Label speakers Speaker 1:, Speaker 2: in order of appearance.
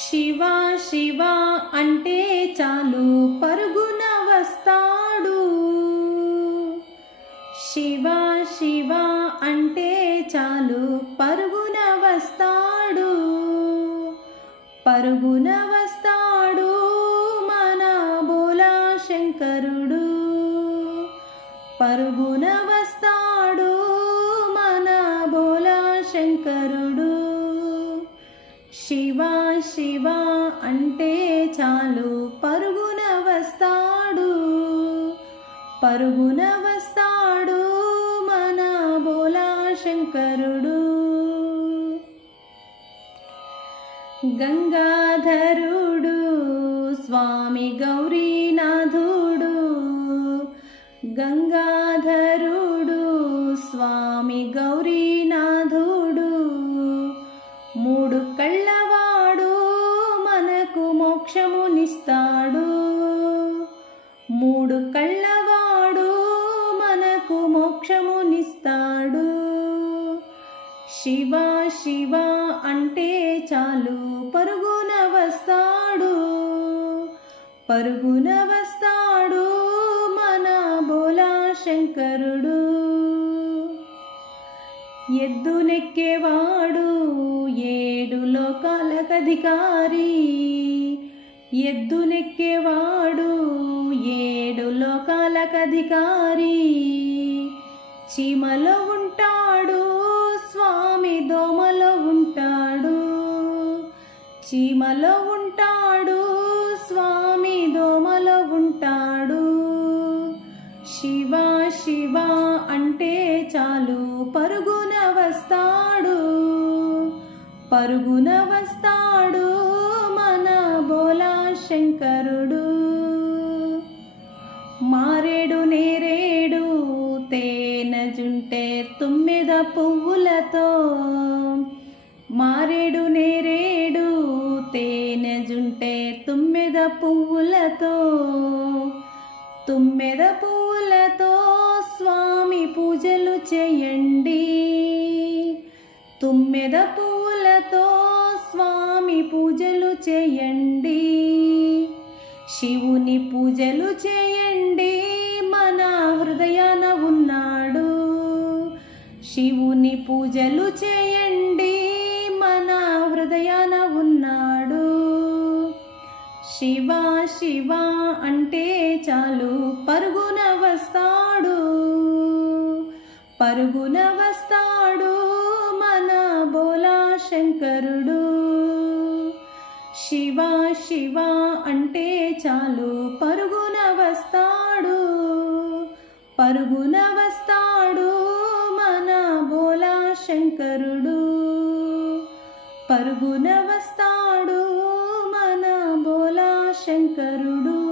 Speaker 1: శివ శివ అంటే చాలు పరుగున వస్తాడు. శివ శివ అంటే చాలు పరుగున వస్తాడు. పరుగున వస్తాడు మన బోలా శంకరుడు. పరుగున వస్తాడు మన బోలా శంకరుడు. శివ అంటే చాలు. పరుగున వస్తాడు. పరుగున వస్తాడు మన బోలా శంకరుడు గంగాధరుడు స్వామి గౌరీ మోక్షమునిస్తాడు మూడు కళ్ళవాడు మనకు మోక్షమునిస్తాడు. శివ శివ అంటే చాలు పరుగున వస్తాడు పరుగున వస్తాడు మన బోలా శంకరుడు ఎద్దునెక్కేవాడు ఏడు లోకాలకధికారి. ఎద్దునెక్కేవాడు ఏడు లోకాలకధికారి చీమలో ఉంటాడు స్వామి దోమలో ఉంటాడు. చీమలో ఉంటాడు స్వామి దోమలో ఉంటాడు. శివ శివ అంటే చాలు పరుగున వస్తాడు. పరుగున వస్తాడు శంకరుడు. మారేడు నేరేడు తేనజుంటే జుంటే తుమ్మెద పువ్వులతో. మారేడు నేరేడు తేనె జుంటే తుమ్మెద పువ్వులతో. తుమ్మెద పువ్వులతో స్వామి పూజలు చేయండి. తుమ్మెద పువ్వులతో స్వామి పూజలు చేయండి. శివుని పూజలు చేయండి మన హృదయాన ఉన్నాడు. శివుని పూజలు చేయండి మన హృదయాన ఉన్నాడు. శివ శివ అంటే చాలు పరుగున వస్తాడు. పరుగున వస్తాడు మన బోలా శంకరుడు శివ శివ అంటే చాలు పరుగున వస్తాడు. పరుగున వస్తాడు మన బోలా శంకరుడు పరుగున వస్తాడు మన బోలా శంకరుడు